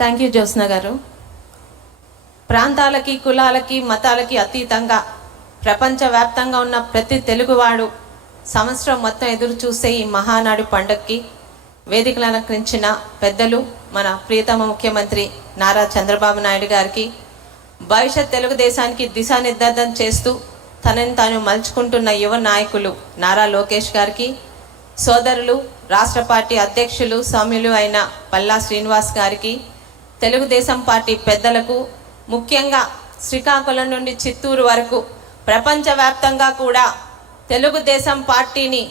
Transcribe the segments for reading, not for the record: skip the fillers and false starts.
Thank you Jyotsna గారు. ప్రాంతాలకి, కులాలకి, మతాలకి అతీతంగా ప్రపంచవ్యాప్తంగా ఉన్న ప్రతి తెలుగువాడు సంవత్సరం మొత్తం ఎదురు చూసే ఈ మహానాడు పండుగకి వేదికలు అలంకరించిన పెద్దలు మన ప్రియతమ ముఖ్యమంత్రి నారా చంద్రబాబు నాయుడు గారికి, భవిష్యత్ తెలుగుదేశానికి దిశానిర్దేశం చేస్తూ తనని తాను మలుచుకుంటున్న యువ నాయకులు నారా లోకేష్ గారికి, సోదరులు రాష్ట్ర పార్టీ అధ్యక్షులు సౌమ్యులు అయిన పల్లా శ్రీనివాస్ గారికి, తెలుగుదేశం పార్టీ పెద్దలకు, ముఖ్యంగా శ్రీకాకుళం నుండి చిత్తూరు వరకు ప్రపంచవ్యాప్తంగా కూడా తెలుగుదేశం పార్టీని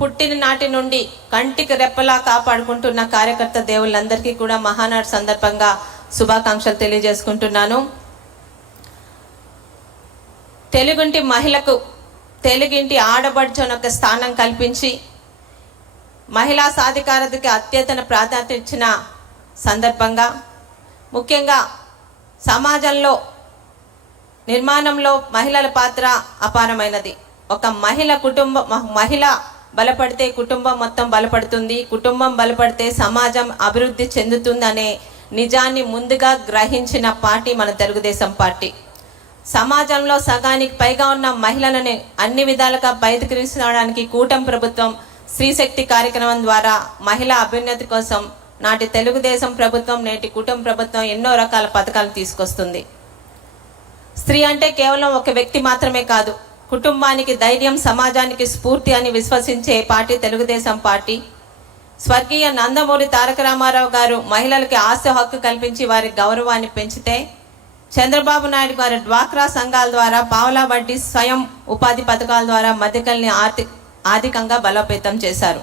పుట్టిన నాటి నుండి కంటికి రెప్పలా కాపాడుకుంటున్న కార్యకర్త దేవుళ్ళందరికీ కూడా మహానాడు సందర్భంగా శుభాకాంక్షలు తెలియజేసుకుంటున్నాను. తెలుగుంటి మహిళకు తెలుగింటి ఆడబడుచుని ఒక స్థానం కల్పించి మహిళా సాధికారతకి అత్యతన ప్రాధాన్యత ఇచ్చిన సందర్భంగా, ముఖ్యంగా సమాజంలో నిర్మాణంలో మహిళల పాత్ర అపారమైనది. ఒక మహిళ బలపడితే కుటుంబం మొత్తం బలపడుతుంది, కుటుంబం బలపడితే సమాజం అభివృద్ధి చెందుతుంది అనే నిజాన్ని ముందుగా గ్రహించిన పార్టీ మన తెలుగుదేశం పార్టీ. సమాజంలో సగానికి పైగా ఉన్న మహిళలను అన్ని విధాలుగా బయటకు తీసుకురావడానికి కూటమి ప్రభుత్వం స్త్రీశక్తి కార్యక్రమం ద్వారా మహిళా అభ్యున్నతి కోసం నాటి తెలుగుదేశం ప్రభుత్వం, నేటి కుటుంబ ప్రభుత్వం ఎన్నో రకాల పథకాలు తీసుకొస్తుంది. స్త్రీ అంటే కేవలం ఒక వ్యక్తి మాత్రమే కాదు, కుటుంబానికి ధైర్యం, సమాజానికి స్ఫూర్తి అని విశ్వసించే పార్టీ తెలుగుదేశం పార్టీ. స్వర్గీయ నందమూరి తారక రామారావు గారు మహిళలకి ఆస్తి హక్కు కల్పించి వారి గౌరవాన్ని పెంచితే, చంద్రబాబు నాయుడు గారు డ్వాక్రా సంఘాల ద్వారా పావలా వడ్డీ స్వయం ఉపాధి పథకాల ద్వారా మధ్యకల్ని ఆర్థికంగా బలోపేతం చేశారు.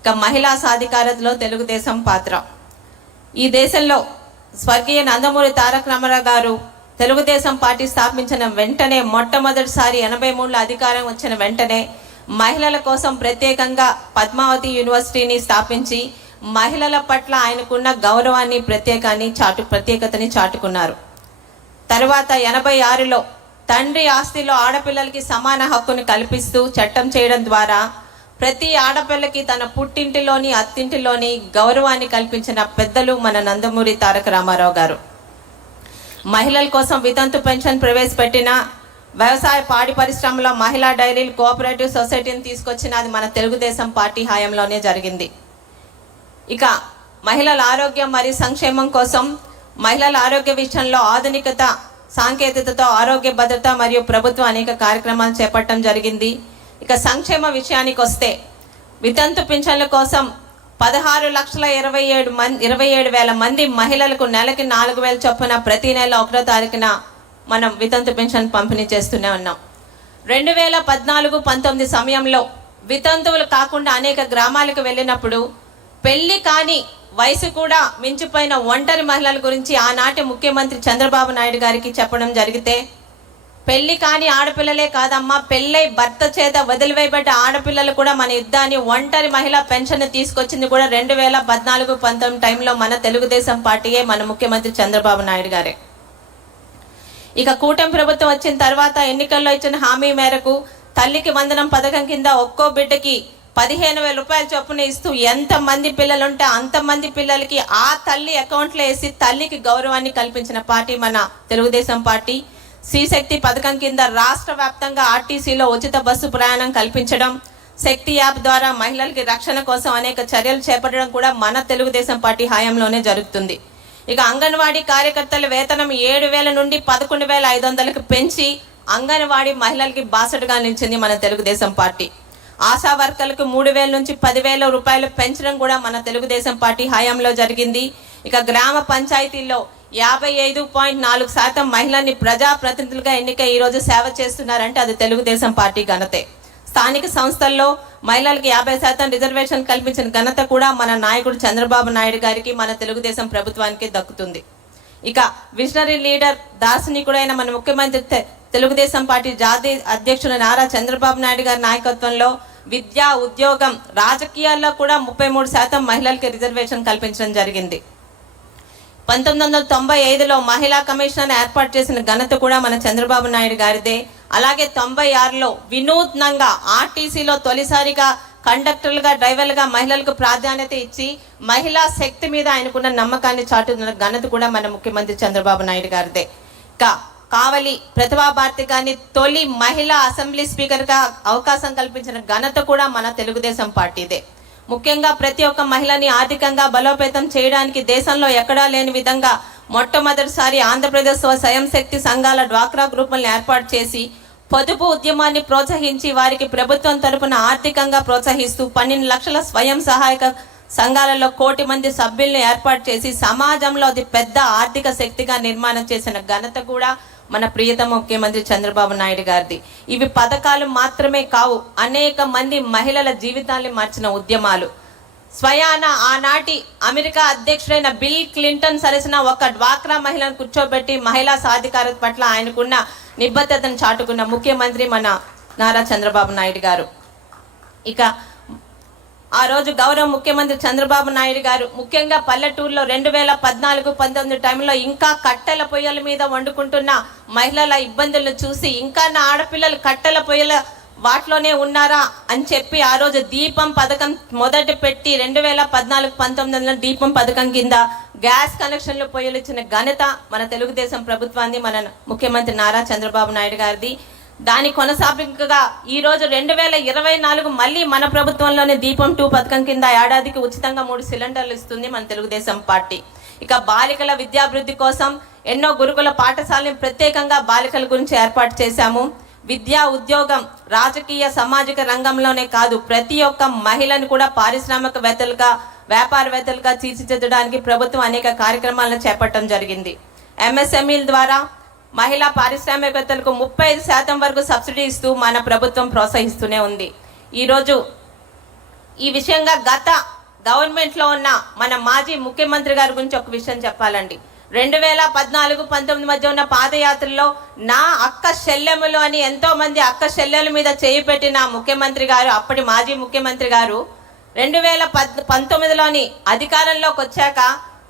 ఇక మహిళా సాధికారతలో తెలుగుదేశం పాత్ర. ఈ దేశంలో స్వర్గీయ నందమూరి తారక రామారావు గారు తెలుగుదేశం పార్టీ స్థాపించిన వెంటనే, మొట్టమొదటిసారి 83లో అధికారం వచ్చిన వెంటనే మహిళల కోసం ప్రత్యేకంగా పద్మావతి యూనివర్సిటీని స్థాపించి మహిళల పట్ల ఆయనకున్న గౌరవాన్ని, ప్రత్యేకతని చాటుకున్నారు. తర్వాత 86లో తండ్రి ఆస్తిలో ఆడపిల్లలకి సమాన హక్కును కల్పిస్తూ చట్టం చేయడం ద్వారా ప్రతి ఆడపిల్లకి తన పుట్టింటిలోని, అత్తింటిలోని గౌరవాన్ని కల్పించిన పెద్దలు మన నందమూరి తారక రామారావు గారు. మహిళల కోసం వితంతు పెన్షన్ ప్రవేశపెట్టిన, వ్యవసాయ పాడి పరిశ్రమలో మహిళా డైరీలు, కోఆపరేటివ్ సొసైటీని తీసుకొచ్చిన అది మన తెలుగుదేశం పార్టీ హయాంలోనే జరిగింది. ఇక మహిళల ఆరోగ్యం మరియు సంక్షేమం కోసం మహిళల ఆరోగ్య విషయంలో ఆధునికత, సాంకేతికతతో ఆరోగ్య భద్రత మరియు ప్రభుత్వం అనేక కార్యక్రమాలు చేపట్టడం జరిగింది. ఇక సంక్షేమ విషయానికి వస్తే వితంతు పింఛన్ల కోసం 16,27,000 మంది మహిళలకు నెలకి 4,000 చొప్పున ప్రతి నెల 1వ తారీఖున మనం వితంతు పెన్షన్ పంపిణీ చేస్తూనే ఉన్నాం. 2014-19 సమయంలో వితంతువులు కాకుండా అనేక గ్రామాలకు వెళ్ళినప్పుడు పెళ్లి కాని వయసు కూడా మించిపోయిన ఒంటరి మహిళల గురించి ఆనాటి ముఖ్యమంత్రి చంద్రబాబు నాయుడు గారికి చెప్పడం జరిగితే, పెళ్లి కాని ఆడపిల్లలే కాదమ్మా, పెళ్ళై భర్త చేత వదిలివేయబడ్డ ఆడపిల్లలు కూడా మన యుద్ధాన్ని, ఒంటరి మహిళా పెన్షన్ తీసుకొచ్చింది కూడా 2014-19 టైంలో మన తెలుగుదేశం పార్టీయే, మన ముఖ్యమంత్రి చంద్రబాబు నాయుడు గారే. ఇక కూటమి ప్రభుత్వం వచ్చిన తర్వాత ఎన్నికల్లో ఇచ్చిన హామీ మేరకు తల్లికి వందనం పథకం కింద ఒక్కో బిడ్డకి 15,000 రూపాయలు చొప్పున ఇస్తూ ఎంతమంది పిల్లలుంటే అంతమంది పిల్లలకి ఆ తల్లి అకౌంట్లో వేసి తల్లికి గౌరవాన్ని కల్పించిన పార్టీ మన తెలుగుదేశం పార్టీ. శ్రీశక్తి పథకం కింద రాష్ట్ర వ్యాప్తంగా ఆర్టీసీలో ఉచిత బస్సు ప్రయాణం కల్పించడం, శక్తి యాప్ ద్వారా మహిళలకి రక్షణ కోసం అనేక చర్యలు చేపట్టడం కూడా మన తెలుగుదేశం పార్టీ హయాంలోనే జరుగుతుంది. ఇక అంగన్వాడీ కార్యకర్తల వేతనం 7,000 నుండి 11,500కి పెంచి అంగన్వాడీ మహిళలకి బాసటగా నిలిచింది మన తెలుగుదేశం పార్టీ. ఆశా వర్కర్లకు 3,000 నుంచి 10,000 రూపాయలు పెంచడం కూడా మన తెలుగుదేశం పార్టీ హయాంలో జరిగింది. ఇక గ్రామ పంచాయతీల్లో 55.4% మహిళల్ని ప్రజాప్రతినిధులుగా ఎన్నికై ఈరోజు సేవ చేస్తున్నారంటే అది తెలుగుదేశం పార్టీ ఘనతే. స్థానిక సంస్థల్లో మహిళలకు 50% రిజర్వేషన్ కల్పించిన ఘనత కూడా మన నాయకుడు చంద్రబాబు నాయుడు గారికి, మన తెలుగుదేశం ప్రభుత్వానికి దక్కుతుంది. ఇక విజనరీ లీడర్, దార్శనికుడైన మన ముఖ్యమంత్రి తెలుగుదేశం పార్టీ జాతీయ అధ్యక్షుడు నారా చంద్రబాబు నాయుడు గారి నాయకత్వంలో విద్య, ఉద్యోగం, రాజకీయాల్లో కూడా 33% మహిళలకి రిజర్వేషన్ కల్పించడం జరిగింది. 1995లో మహిళా కమిషన్ ఏర్పాటు చేసిన ఘనత కూడా మన చంద్రబాబు నాయుడు గారిదే. అలాగే 96లో వినూత్నంగా ఆర్టీసీలో తొలిసారిగా కండక్టర్లుగా, డ్రైవర్లుగా మహిళలకు ప్రాధాన్యత ఇచ్చి మహిళా శక్తి మీద ఆయనకున్న నమ్మకాన్ని చాటుతున్న ఘనత కూడా మన ముఖ్యమంత్రి చంద్రబాబు నాయుడు గారిదే. కావలి ప్రతిభా భారతి గారిని తొలి మహిళా అసెంబ్లీ స్పీకర్గా అవకాశం కల్పించిన ఘనత కూడా మన తెలుగుదేశం పార్టీదే. ముఖ్యంగా ప్రతి ఒక్క మహిళని ఆర్థికంగా బలోపేతం చేయడానికి దేశంలో ఎక్కడా లేని విధంగా మొట్టమొదటిసారి ఆంధ్రప్రదేశ్ స్వయం శక్తి సంఘాల డ్వాక్రా గ్రూపులను ఏర్పాటు చేసి పొదుపు ఉద్యమాన్ని ప్రోత్సహించి వారికి ప్రభుత్వం తరపున ఆర్థికంగా ప్రోత్సహిస్తూ 12 లక్షల స్వయం సహాయక సంఘాలలో 1 కోటి మంది సభ్యులను ఏర్పాటు చేసి సమాజంలో అది పెద్ద ఆర్థిక శక్తిగా నిర్మాణం చేసిన ఘనత కూడా మన ప్రియతమ ముఖ్యమంత్రి చంద్రబాబు నాయుడు గారిది. ఇవి పథకాలు మాత్రమే కావు, అనేక మంది మహిళల జీవితాన్ని మార్చిన ఉద్యమాలు. స్వయాన ఆనాటి అమెరికా అధ్యక్షుడైన బిల్ క్లింటన్ సరసన ఒక డ్వాక్రా మహిళను కూర్చోబెట్టి మహిళా సాధికారత పట్ల ఆయనకున్న నిబద్ధతను చాటుకున్న ముఖ్యమంత్రి మన నారా చంద్రబాబు నాయుడు గారు. ఇక ఆ రోజు గౌరవ ముఖ్యమంత్రి చంద్రబాబు నాయుడు గారు ముఖ్యంగా పల్లెటూరులో 2014-19 టైంలో ఇంకా కట్టెల పొయ్యల మీద వండుకుంటున్న మహిళల ఇబ్బందులను చూసి ఇంకా నా ఆడపిల్లలు కట్టెల పొయ్యల వాటిలోనే ఉన్నారా అని చెప్పి ఆ రోజు దీపం పథకం మొదటి పెట్టి 2014-19 దీపం పథకం కింద గ్యాస్ కనెక్షన్లు పొయ్యలు ఇచ్చిన ఘనత మన తెలుగుదేశం ప్రభుత్వాన్ని, మన ముఖ్యమంత్రి నారా చంద్రబాబు నాయుడు గారిది. దాని కొనసాగింపుగా ఈ రోజు 2024 మళ్ళీ మన ప్రభుత్వంలోనే దీపం 2 పథకం కింద ఏడాదికి ఉచితంగా 3 సిలిండర్లు ఇస్తుంది మన తెలుగుదేశం పార్టీ. ఇక బాలికల విద్యాభివృద్ధి కోసం ఎన్నో గురుకుల పాఠశాలను ప్రత్యేకంగా బాలికల గురించి ఏర్పాటు చేశాము. విద్యా, ఉద్యోగం, రాజకీయ, సామాజిక రంగంలోనే కాదు ప్రతి ఒక్క మహిళను కూడా పారిశ్రామికవేత్తలుగా, వ్యాపారవేత్తలుగా తీర్చిదిద్దడానికి ప్రభుత్వం అనేక కార్యక్రమాలను చేపట్టడం జరిగింది. ఎంఎస్ఎంఈల ద్వారా మహిళా పారిశ్రామికవేత్తలకు 35% వరకు సబ్సిడీ ఇస్తూ మన ప్రభుత్వం ప్రోత్సహిస్తూనే ఉంది. ఈరోజు ఈ విషయంగా గత గవర్నమెంట్లో ఉన్న మన మాజీ ముఖ్యమంత్రి గారి గురించి ఒక విషయం చెప్పాలండి. 2014-19 మధ్య ఉన్న పాదయాత్రలో నా అక్క చెల్లెములు అని ఎంతో మంది అక్క చెల్లెల మీద చేయి పెట్టిన ముఖ్యమంత్రి గారు, అప్పటి మాజీ ముఖ్యమంత్రి గారు 2019లోని అధికారంలోకి వచ్చాక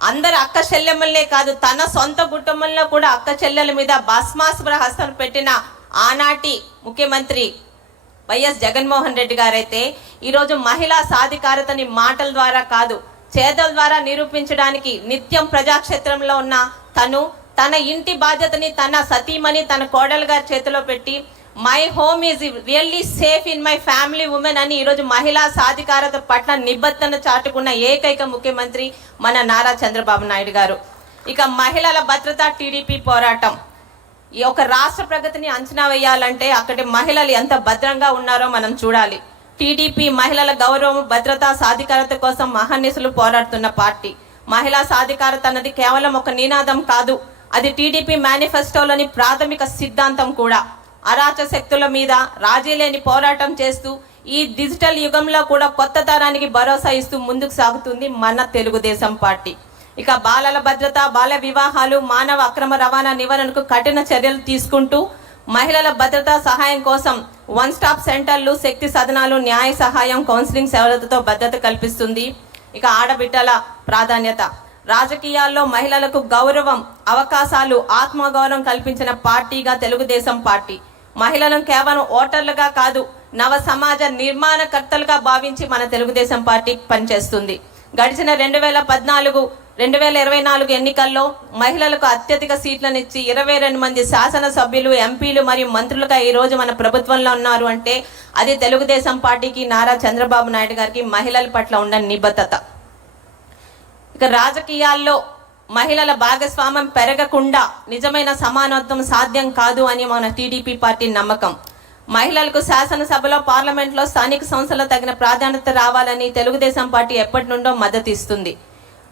అందరు అక్క చెల్లెమ్మలనే కాదు తన సొంత కుటుంబంలో కూడా అక్క చెల్లెల మీద భస్మాసుర హస్తం పెట్టిన ఆనాటి ముఖ్యమంత్రి వైఎస్ జగన్మోహన్ రెడ్డి గారైతే ఈరోజు మహిళా సాధికారతని మాటల ద్వారా కాదు చేతల ద్వారా నిరూపించడానికి నిత్యం ప్రజాక్షేత్రంలో ఉన్న తన ఇంటి బాధ్యతని తన సతీమణి, తన కోడలు గారి చేతిలో పెట్టి my home is really safe in my family women అని ఈరోజు మహిళా సాధికారత పట్ల నిబద్ధతను చాటుకున్న ఏకైక ముఖ్యమంత్రి మన నారా చంద్రబాబు నాయుడు గారు. ఇక మహిళల భద్రత, టీడీపీ పోరాటం. ఈ ఒక రాష్ట్ర ప్రగతిని అంచనా వేయాలంటే అక్కడి మహిళలు ఎంత భద్రంగా ఉన్నారో మనం చూడాలి. టీడీపీ మహిళల గౌరవం, భద్రత, సాధికారత కోసం మహర్నిశలు పోరాడుతున్న పార్టీ. మహిళా సాధికారత అన్నది కేవలం ఒక నినాదం కాదు, అది టీడీపీ మేనిఫెస్టోలోని ప్రాథమిక సిద్ధాంతం కూడా. అరాచక శక్తుల మీద రాజీ లేని పోరాటం చేస్తూ ఈ డిజిటల్ యుగంలో కూడా కొత్త తరానికి భరోసా ఇస్తూ ముందుకు సాగుతుంది మన తెలుగుదేశం పార్టీ. ఇక బాలల భద్రత, బాల వివాహాలు, మానవ అక్రమ రవాణా నివారణకు కఠిన చర్యలు తీసుకుంటూ మహిళల భద్రత సహాయం కోసం 1 స్టాప్ సెంటర్లు, శక్తి సదనాలు, న్యాయ సహాయం, కౌన్సిలింగ్ సేవలతో భద్రత కల్పిస్తుంది. ఇక ఆడబిడ్డల ప్రాధాన్యత. రాజకీయాల్లో మహిళలకు గౌరవం, అవకాశాలు, ఆత్మగౌరవం కల్పించిన పార్టీగా తెలుగుదేశం పార్టీ. మహిళలను కేవలం ఓటర్లుగా కాదు నవ సమాజ నిర్మాణకర్తలుగా భావించి మన తెలుగుదేశం పార్టీ పనిచేస్తుంది. గడిచిన 2014-2024 ఎన్నికల్లో మహిళలకు అత్యధిక సీట్లను ఇచ్చి 22 మంది శాసనసభ్యులు, ఎంపీలు మరియు మంత్రులుగా ఈ రోజు మన ప్రభుత్వంలో ఉన్నారు అంటే అది తెలుగుదేశం పార్టీకి, నారా చంద్రబాబు నాయుడు గారికి మహిళల పట్ల ఉన్న నిబద్ధత. ఇక రాజకీయాల్లో మహిళల భాగస్వామ్యం పెరగకుండా నిజమైన సమానత్వం సాధ్యం కాదు అని మన టీడీపీ పార్టీ నమ్మకం. మహిళలకు శాసనసభలో, పార్లమెంట్లో, స్థానిక సంస్థలో తగిన ప్రాధాన్యత రావాలని తెలుగుదేశం పార్టీ ఎప్పటి నుండో మద్దతు ఇస్తుంది.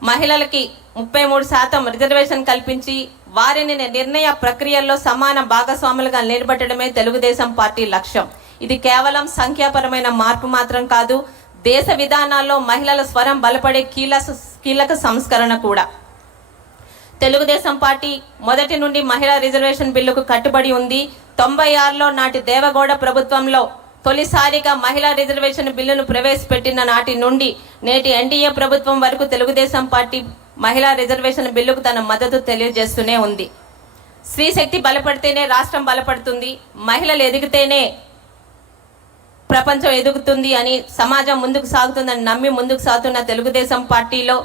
మహిళలకి 33% రిజర్వేషన్ కల్పించి వారిని నిర్ణయ ప్రక్రియల్లో సమాన భాగస్వాములుగా నిలబెట్టడమే తెలుగుదేశం పార్టీ లక్ష్యం. ఇది కేవలం సంఖ్యాపరమైన మార్పు మాత్రం కాదు, దేశ విధానాల్లో మహిళల స్వరం బలపడే కీలక సంస్కరణ కూడా. తెలుగుదేశం పార్టీ మొదటి నుండి మహిళా రిజర్వేషన్ బిల్లుకు కట్టుబడి ఉంది. 96లో నాటి దేవగౌడ ప్రభుత్వంలో తొలిసారిగా మహిళా రిజర్వేషన్ బిల్లును ప్రవేశపెట్టిన నాటి నుండి నేటి ఎన్డీఏ ప్రభుత్వం వరకు తెలుగుదేశం పార్టీ మహిళా రిజర్వేషన్ బిల్లుకు తన మద్దతు తెలియజేస్తూనే ఉంది. స్త్రీ శక్తి బలపడితేనే రాష్ట్రం బలపడుతుంది, మహిళలు ఎదిగితేనే ప్రపంచం ఎదుగుతుంది అని, సమాజం ముందుకు సాగుతుందని నమ్మి ముందుకు సాగుతున్న తెలుగుదేశం పార్టీలో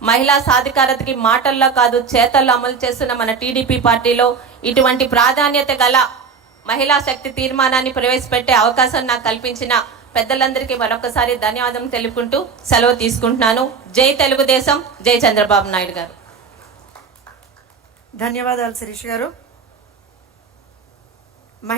మహిళా సాధికారతకి మాటల్లో కాదు చేతల్లో అమలు చేస్తున్న మన టీడీపీ పార్టీలో ఇటువంటి ప్రాధాన్యత గల మహిళా శక్తి తీర్మానాన్ని ప్రవేశపెట్టే అవకాశం నాకు కల్పించిన పెద్దలందరికీ మరొకసారి ధన్యవాదం తెలుపుకుంటూ సెలవు తీసుకుంటున్నాను. జై తెలుగుదేశం, జై చంద్రబాబు నాయుడు గారు. ధన్యవాదాలు శిరీష్ గారు.